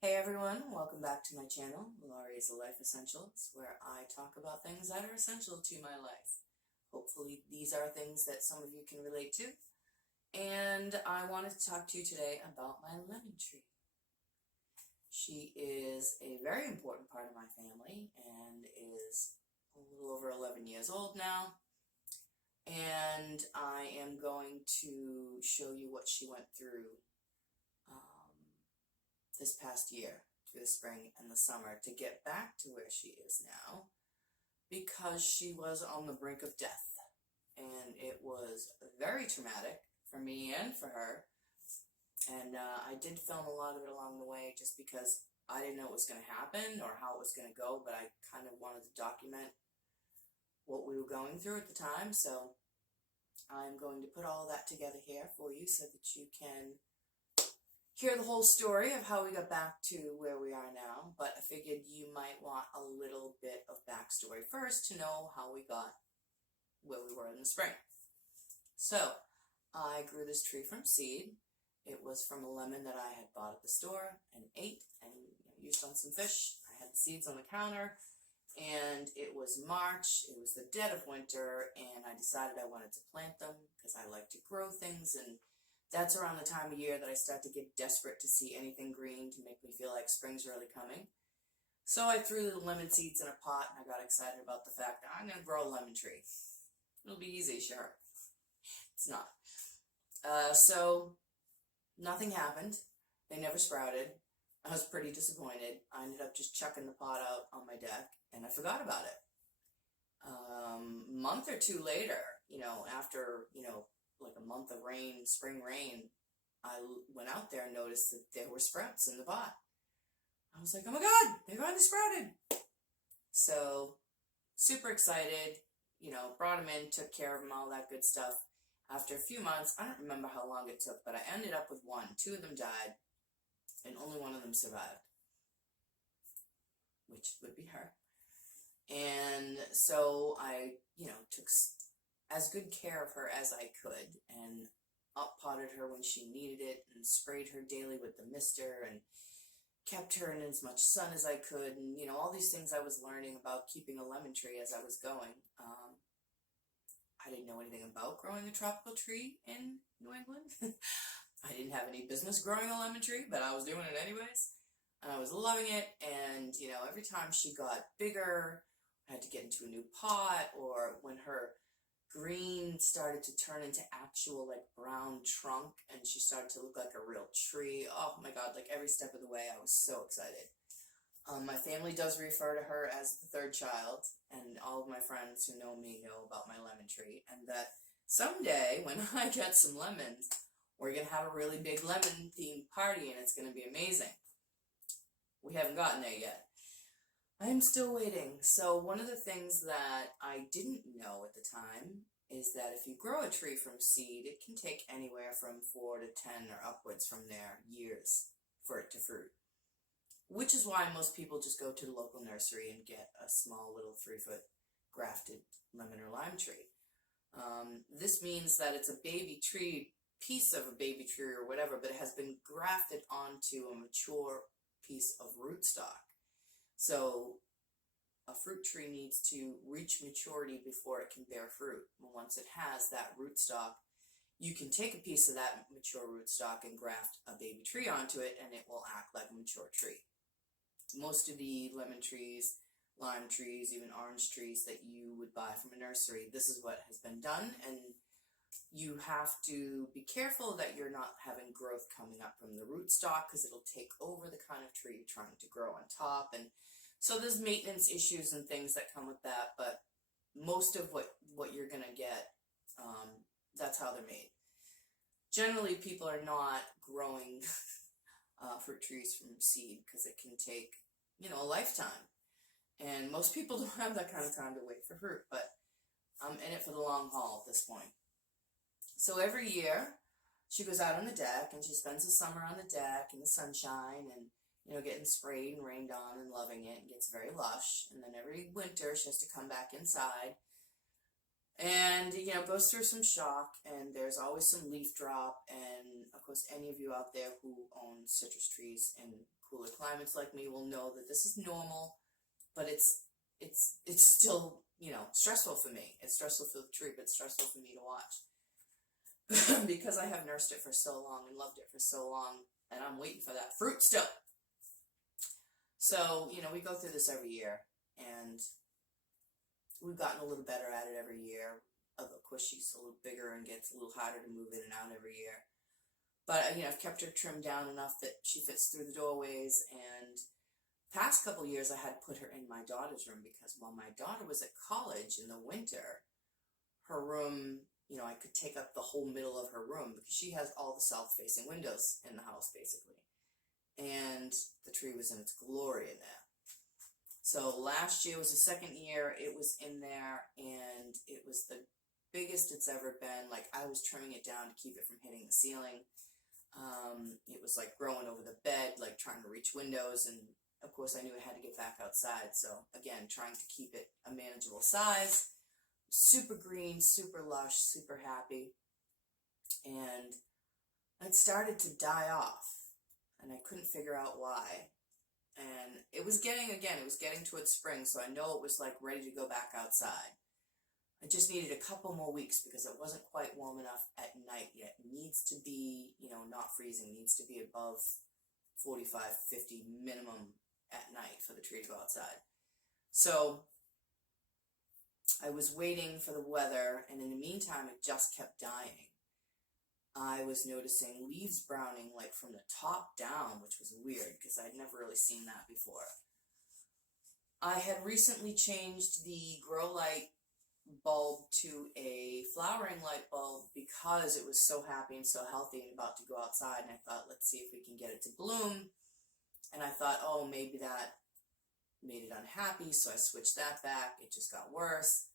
Hey everyone, welcome back to my channel, Laurie's Life Essentials, where I talk about things that are essential to my life. Hopefully these are things that some of you can relate to. And I wanted to talk to you today about my lemon tree. She is a very important part of my family and is a little over 11 years old now. And I am going to show you what she went through this past year, through the spring and the summer, to get back to where she is now, because she was on the brink of death. And it was very traumatic for me and for her. And I did film a lot of it along the way just because I didn't know what was going to happen or how it was going to go, but I kind of wanted to document what we were going through at the time. So I'm going to put all of that together here for you so that you can hear the whole story of how we got back to where we are now, but I figured you might want a little bit of backstory first to know how we got where we were in the spring. So, I grew this tree from seed. It was from a lemon that I had bought at the store and ate and used on some fish. I had the seeds on the counter, and it was March, it was the dead of winter, and I decided I wanted to plant them because I like to grow things, and that's around the time of year that I start to get desperate to see anything green to make me feel like spring's really coming. So I threw the lemon seeds in a pot, and I got excited about the fact that I'm going to grow a lemon tree. It'll be easy, sure. It's not. So nothing happened. They never sprouted. I was pretty disappointed. I ended up just chucking the pot out on my deck, and I forgot about it. Month or two later, after, like a month of rain, spring rain, I went out there and noticed that there were sprouts in the pot. I was like, oh my God, they finally sprouted. So, super excited, brought them in, took care of them, all that good stuff. After a few months, I don't remember how long it took, but I ended up with one. Two of them died, and only one of them survived, which would be her. And so I, took as good care of her as I could, and up-potted her when she needed it, and sprayed her daily with the mister, and kept her in as much sun as I could, and all these things I was learning about keeping a lemon tree as I was going. I didn't know anything about growing a tropical tree in New England. I didn't have any business growing a lemon tree, but I was doing it anyways. And I was loving it, and every time she got bigger, I had to get into a new pot, or when her green started to turn into actual like brown trunk and she started to look like a real tree. Oh my God, like every step of the way I was so excited. My family does refer to her as the third child, and all of my friends who know me know about my lemon tree, and that someday when I get some lemons, we're going to have a really big lemon themed party, and it's going to be amazing. We haven't gotten there yet. I'm still waiting. So one of the things that I didn't know at the time is that if you grow a tree from seed, it can take anywhere from 4 to 10 or upwards from there years for it to fruit. Which is why most people just go to the local nursery and get a small little 3-foot grafted lemon or lime tree. This means that it's a baby tree, piece of a baby tree or whatever, but it has been grafted onto a mature piece of rootstock. So a fruit tree needs to reach maturity before it can bear fruit. And once it has that rootstock, you can take a piece of that mature rootstock and graft a baby tree onto it, and it will act like a mature tree. Most of the lemon trees, lime trees, even orange trees that you would buy from a nursery, this is what has been done, and you have to be careful that you're not having growth coming up from the rootstock, because it'll take over the kind of tree you're trying to grow on top. And so there's maintenance issues and things that come with that, but most of what you're going to get, that's how they're made. Generally, people are not growing fruit trees from seed because it can take, a lifetime. And most people don't have that kind of time to wait for fruit, but I'm in it for the long haul at this point. So every year, she goes out on the deck, and she spends the summer on the deck in the sunshine, and getting sprayed and rained on and loving it, and gets very lush. And then every winter she has to come back inside And, you know, goes through some shock, and there's always some leaf drop. And of course, any of you out there who own citrus trees in cooler climates like me will know that this is normal, but it's still, you know, stressful for me. It's stressful for the tree, but it's stressful for me to watch because I have nursed it for so long and loved it for so long, and I'm waiting for that fruit still. So, you know, we go through this every year, and we've gotten a little better at it every year. Of course, she's a little bigger and gets a little harder to move in and out every year. But, you know, I've kept her trimmed down enough that she fits through the doorways. And past couple years, I had put her in my daughter's room because while my daughter was at college in the winter, her room, you know, I could take up the whole middle of her room because she has all the south-facing windows in the house, basically. And the tree was in its glory in there. So last year was the second year it was in there, and it was the biggest it's ever been. Like, I was trimming it down to keep it from hitting the ceiling. It was like growing over the bed, like trying to reach windows, and of course I knew I had to get back outside. So again, trying to keep it a manageable size. Super green, super lush, super happy. And it started to die off, and I couldn't figure out why. And it was getting towards spring, so I know it was like ready to go back outside. I just needed a couple more weeks because it wasn't quite warm enough at night yet. It needs to be, you know, not freezing. It needs to be above 45, 50 minimum at night for the tree to go outside. So I was waiting for the weather, and in the meantime, it just kept dying. I was noticing leaves browning like from the top down, which was weird because I'd never really seen that before. I had recently changed the grow light bulb to a flowering light bulb because it was so happy and so healthy and about to go outside, and I thought, let's see if we can get it to bloom. And I thought, oh, maybe that made it unhappy, so I switched that back. It just got worse.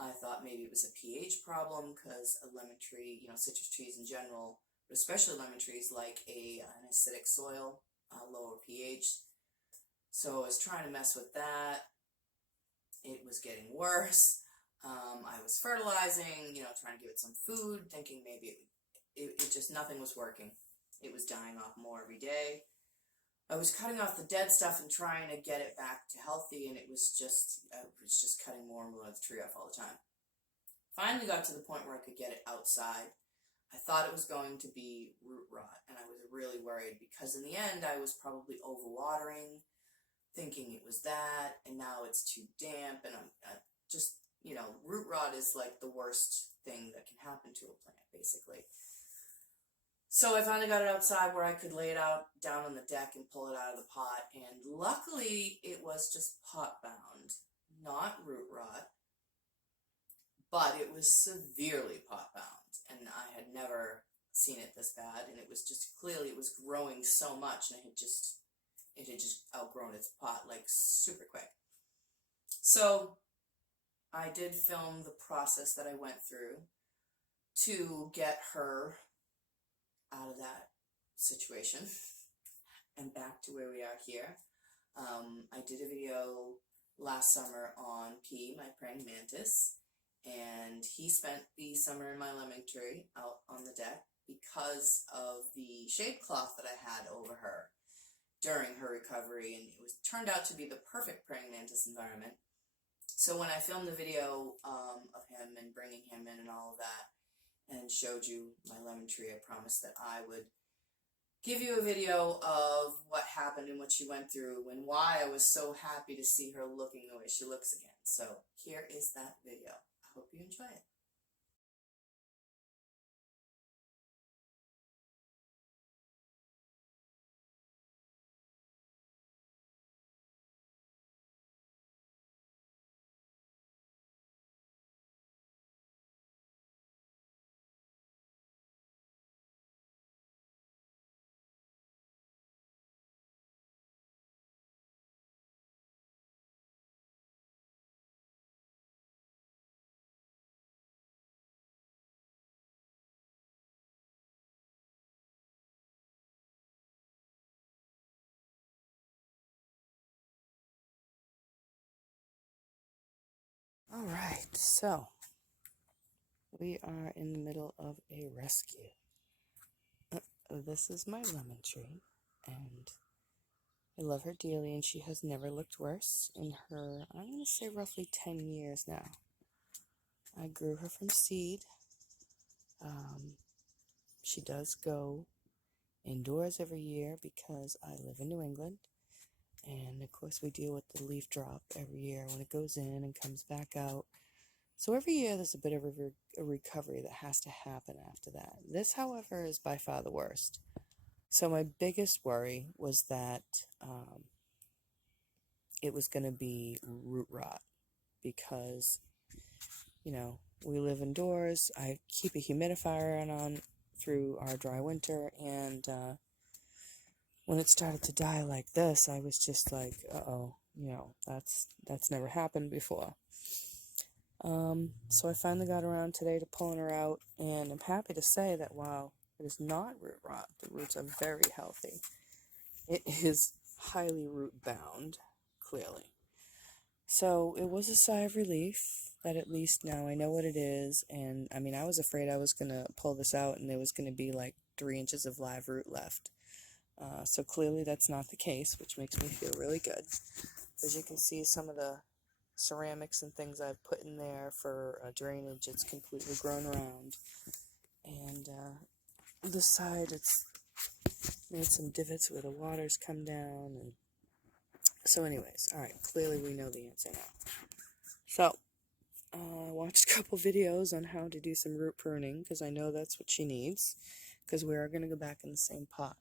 I thought maybe it was a pH problem because a lemon tree, you know, citrus trees in general, but especially lemon trees, like an acidic soil, lower pH. So I was trying to mess with that. It was getting worse. I was fertilizing, you know, trying to give it some food, thinking maybe it just, nothing was working. It was dying off more every day. I was cutting off the dead stuff and trying to get it back to healthy, and it was just cutting more and more of the tree off all the time. Finally got to the point where I could get it outside. I thought it was going to be root rot, and I was really worried because in the end I was probably overwatering, thinking it was that, and now it's too damp, and I'm just, you know, root rot is like the worst thing that can happen to a plant, basically. So I finally got it outside where I could lay it out down on the deck and pull it out of the pot, and luckily it was just pot bound, not root rot, but it was severely pot bound, and I had never seen it this bad, and it was just clearly it was growing so much, and it had just outgrown its pot like super quick. So I did film the process that I went through to get her out of that situation and back to where we are here. I did a video last summer on P, my praying mantis, and he spent the summer in my lemon tree out on the deck because of the shade cloth that I had over her during her recovery, and it turned out to be the perfect praying mantis environment. So when I filmed the video of him and bringing him in and all of that, and showed you my lemon tree, I promised that I would give you a video of what happened and what she went through and why I was so happy to see her looking the way she looks again. So here is that video. I hope you enjoy it. All right, so we are in the middle of a rescue. This is my lemon tree, and I love her dearly, and she has never looked worse in her, I'm going to say, roughly 10 years now. I grew her from seed. She does go indoors every year because I live in New England, and of course we deal with the leaf drop every year when it goes in and comes back out. So every year there's a bit of a recovery that has to happen after that. This, however, is by far the worst. So my biggest worry was that it was going to be root rot because, we live indoors. I keep a humidifier on through our dry winter, and when it started to die like this, I was just like, uh-oh, that's never happened before. So I finally got around today to pulling her out, and I'm happy to say that while it is not root rot, the roots are very healthy. It is highly root bound, clearly. So it was a sigh of relief that at least now I know what it is, and I mean, I was afraid I was going to pull this out and there was going to be like 3 inches of live root left. So clearly that's not the case, which makes me feel really good. As you can see, some of the ceramics and things I've put in there for drainage, it's completely grown around. And this side, it's made some divots where the water's come down. And so anyways, alright, clearly we know the answer now. So, I watched a couple videos on how to do some root pruning, because I know that's what she needs, because we are going to go back in the same pot.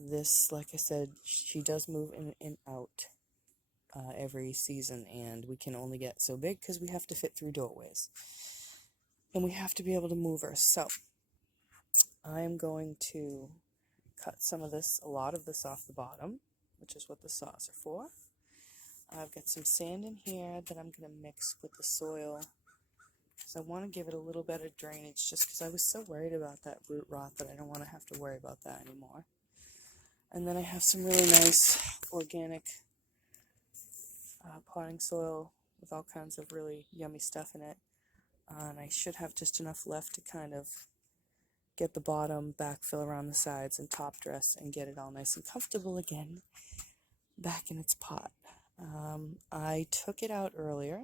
This, like I said, she does move in and out every season, and we can only get so big because we have to fit through doorways. And we have to be able to move her. So, I am going to cut a lot of this off the bottom, which is what the saws are for. I've got some sand in here that I'm going to mix with the soil, because I want to give it a little better drainage, just because I was so worried about that root rot that I don't want to have to worry about that anymore. And then I have some really nice organic potting soil with all kinds of really yummy stuff in it. And I should have just enough left to kind of get the bottom, backfill around the sides, and top dress and get it all nice and comfortable again back in its pot. I took it out earlier,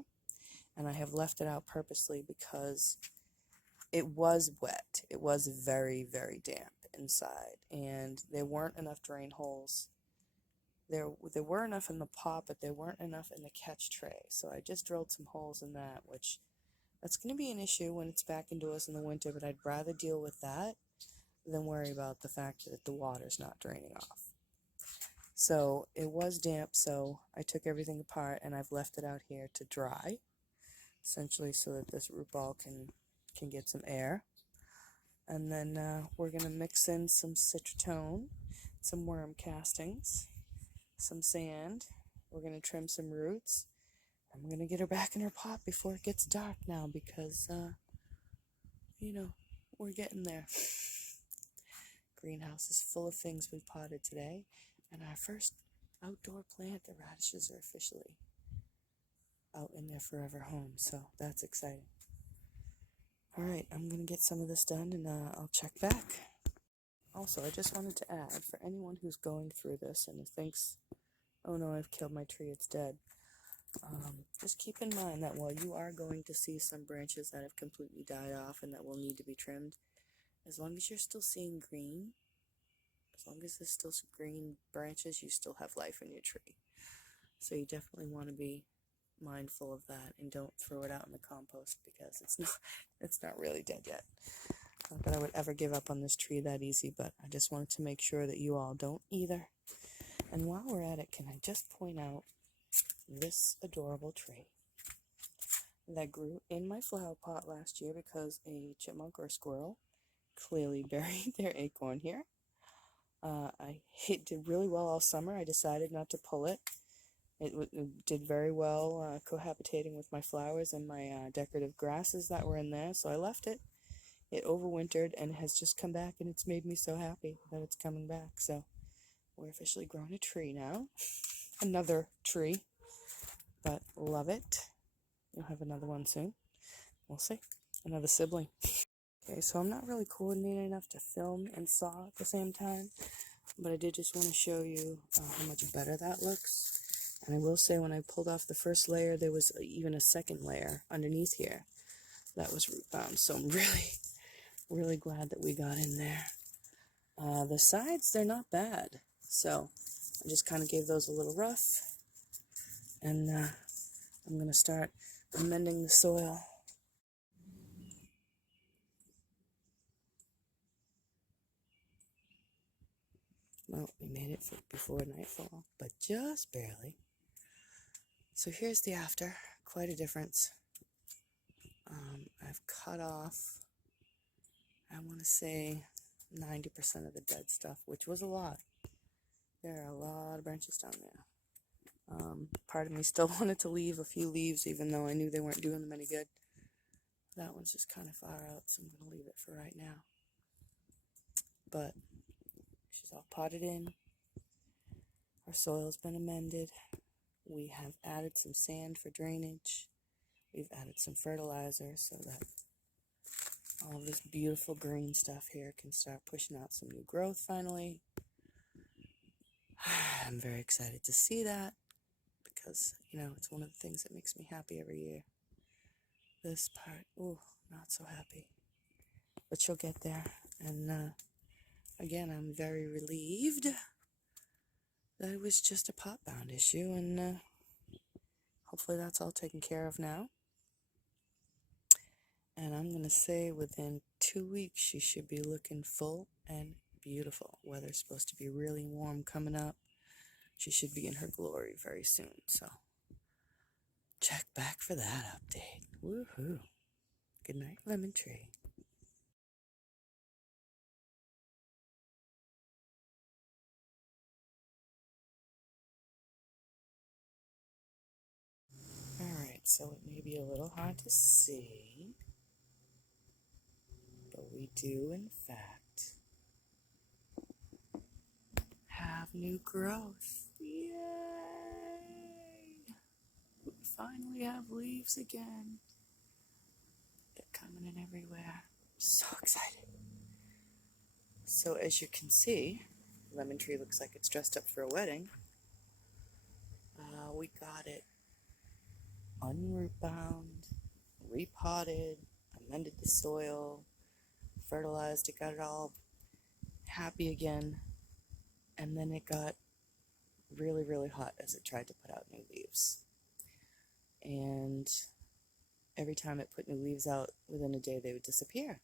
and I have left it out purposely because it was wet. It was very, very damp inside, and there weren't enough drain holes. There were enough in the pot, but there weren't enough in the catch tray. So I just drilled some holes in that, which that's going to be an issue when it's back indoors in the winter, but I'd rather deal with that than worry about the fact that the water's not draining off. So it was damp, so I took everything apart and I've left it out here to dry, essentially so that this root ball can get some air. And then we're going to mix in some citratone, some worm castings, some sand. We're going to trim some roots. I'm going to get her back in her pot before it gets dark now because, we're getting there. Greenhouse is full of things we potted today. And our first outdoor plant, the radishes, are officially out in their forever home. So that's exciting. Alright, I'm going to get some of this done and I'll check back. Also, I just wanted to add, for anyone who's going through this and thinks, oh no, I've killed my tree, it's dead. Just keep in mind that while you are going to see some branches that have completely died off and that will need to be trimmed, as long as you're still seeing green, as long as there's still some green branches, you still have life in your tree. So you definitely want to be mindful of that and don't throw it out in the compost because it's not really dead yet. Not that I would ever give up on this tree that easy, but I just wanted to make sure that you all don't either. And while we're at it, can I just point out this adorable tree that grew in my flower pot last year because a chipmunk or a squirrel clearly buried their acorn here. It did really well all summer. I decided not to pull it. It did very well cohabitating with my flowers and my decorative grasses that were in there, so I left it. It overwintered and has just come back, and it's made me so happy that it's coming back. So we're officially growing a tree now. Another tree, but love it. You'll have another one soon. We'll see. another sibling. Okay, so I'm not really coordinated enough to film and saw at the same time, but I did just want to show you how much better that looks. And I will say, when I pulled off the first layer, there was even a second layer underneath here that was root bound. So I'm really, really glad that we got in there. The sides, they're not bad. So I just kind of gave those a little rough. And I'm going to start amending the soil. Well, we made it before nightfall, but just barely. So here's the after. Quite a difference. I've cut off, I want to say, 90% of the dead stuff, which was a lot. There are a lot of branches down there. Part of me still wanted to leave a few leaves, even though I knew they weren't doing them any good. That one's just kind of far out, so I'm going to leave it for right now. But she's all potted in. Our soil's been amended. We have added some sand for drainage. We've added some fertilizer so that all this beautiful green stuff here can start pushing out some new growth finally. I'm very excited to see that because, you know, it's one of the things that makes me happy every year. This part, ooh, not so happy. But she'll get there. And again, I'm very relieved that it was just a pot bound issue, and hopefully that's all taken care of now. And I'm going to say within 2 weeks she should be looking full and beautiful. Weather's supposed to be really warm coming up. She should be in her glory very soon. So check back for that update. Woohoo. Good night, lemon tree. Alright, so it may be a little hard to see, but we do in fact have new growth. Yay! We finally have leaves again. They're coming in everywhere. So excited. So as you can see, lemon tree looks like it's dressed up for a wedding. We got it unroot bound, repotted, amended the soil, fertilized it, got it all happy again, and then it got really, really hot as it tried to put out new leaves. And every time it put new leaves out, within a day they would disappear.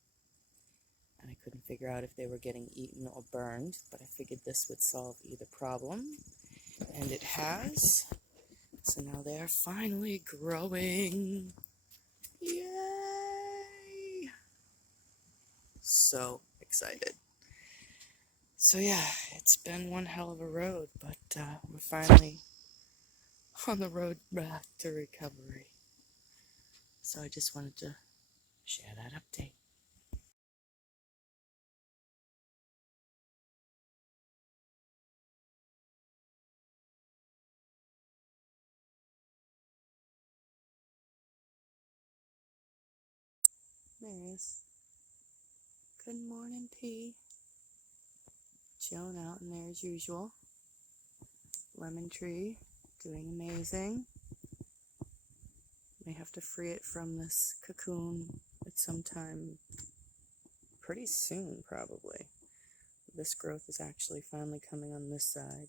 And I couldn't figure out if they were getting eaten or burned, but I figured this would solve either problem, and it has. So now they're finally growing. Yay! So excited. So yeah, it's been one hell of a road, but we're finally on the road back to recovery. So I just wanted to share that update. There he is. Good morning, P. Chilling out in there as usual. Lemon tree, doing amazing. May have to free it from this cocoon at some time pretty soon, probably. This growth is actually finally coming on this side,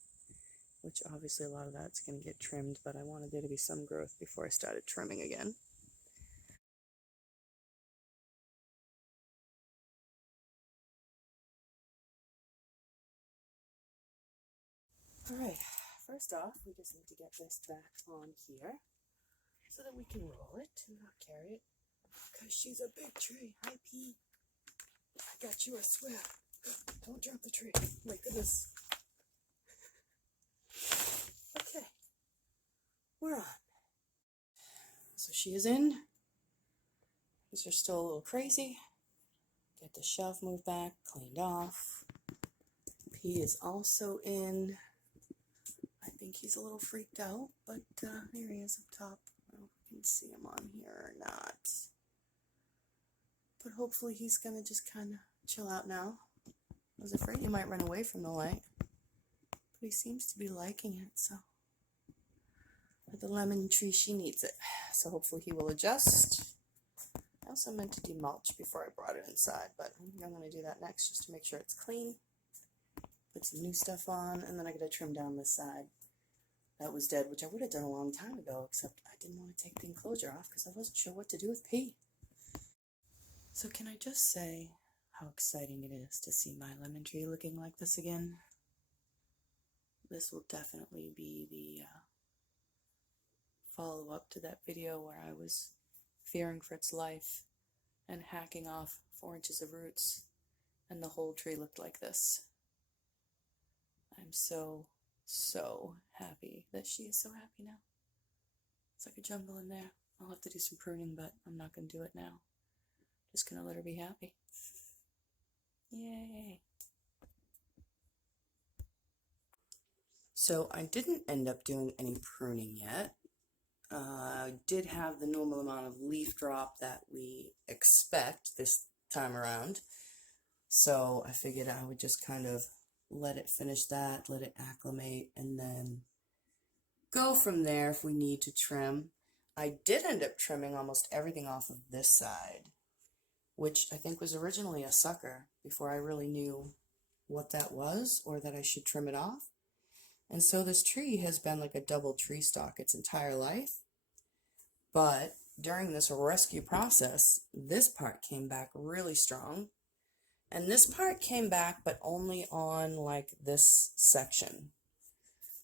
which obviously a lot of that's going to get trimmed, but I wanted there to be some growth before I started trimming again. Alright, first off, we just need to get this back on here so that we can roll it and not carry it, because she's a big tree. Hi, P. I got you, I swear. Don't drop the tree. Look at this. Okay, we're on. So she is in. These are still a little crazy. Get the shelf moved back, cleaned off. P is also in. I think he's a little freaked out, but here he is up top. I don't know if you can see him on here or not. But hopefully he's gonna just kind of chill out now. I was afraid he might run away from the light, but he seems to be liking it, so. But the lemon tree, she needs it, so hopefully he will adjust. I also meant to demulch before I brought it inside, but I'm going to do that next just to make sure it's clean. Put some new stuff on, and then I got to trim down this side that was dead, which I would have done a long time ago, except I didn't want to take the enclosure off because I wasn't sure what to do with P. So can I just say how exciting it is to see my lemon tree looking like this again? This will definitely be the follow-up to that video where I was fearing for its life and hacking off 4 inches of roots, and the whole tree looked like this. I'm so happy that she is so happy now. It's like a jungle in there. I'll have to do some pruning, but I'm not going to do it now. Just going to let her be happy. Yay! So I didn't end up doing any pruning yet. I did have the normal amount of leaf drop that we expect this time around. So I figured I would just kind of let it finish that, let it acclimate, and then go from there if we need to trim. I did end up trimming almost everything off of this side, which I think was originally a sucker before I really knew what that was or that I should trim it off. And so this tree has been like a double tree stalk its entire life. But during this rescue process, this part came back really strong. And this part came back, but only on like this section.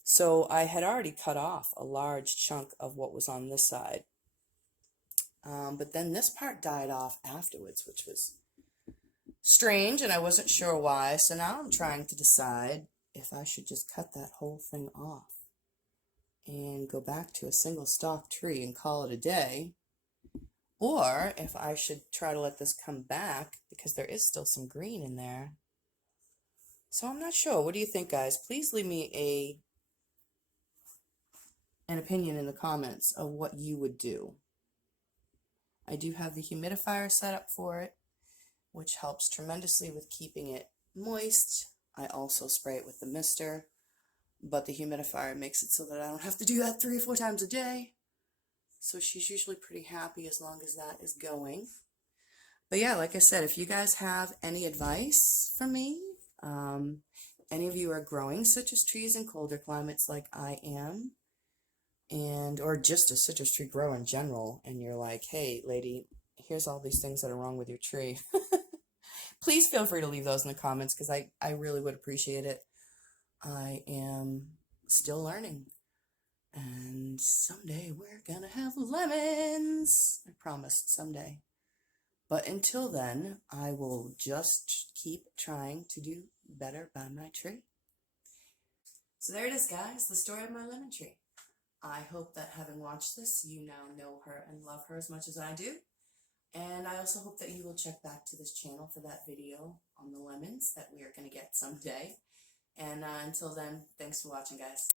So I had already cut off a large chunk of what was on this side. But then this part died off afterwards, which was strange, and I wasn't sure why. So now I'm trying to decide if I should just cut that whole thing off and go back to a single stalk tree and call it a day, or if I should try to let this come back because there is still some green in there. So I'm not sure. What do you think, guys? Please leave me an opinion in the comments of what you would do. I do have the humidifier set up for it, which helps tremendously with keeping it moist. I also spray it with the mister, but the humidifier makes it so that I don't have to do that 3 or 4 times a day. So she's usually pretty happy as long as that is going. But yeah, like I said, if you guys have any advice for me, any of you are growing citrus trees in colder climates like I am, or just a citrus tree grower in general, and you're like, hey, lady, here's all these things that are wrong with your tree. Please feel free to leave those in the comments because I really would appreciate it. I am still learning. And someday we're gonna have lemons. I promise, someday. But until then, I will just keep trying to do better by my tree. So there it is, guys, the story of my lemon tree. I hope that having watched this, you now know her and love her as much as I do. And I also hope that you will check back to this channel for that video on the lemons that we are going to get someday. And until then, thanks for watching, guys.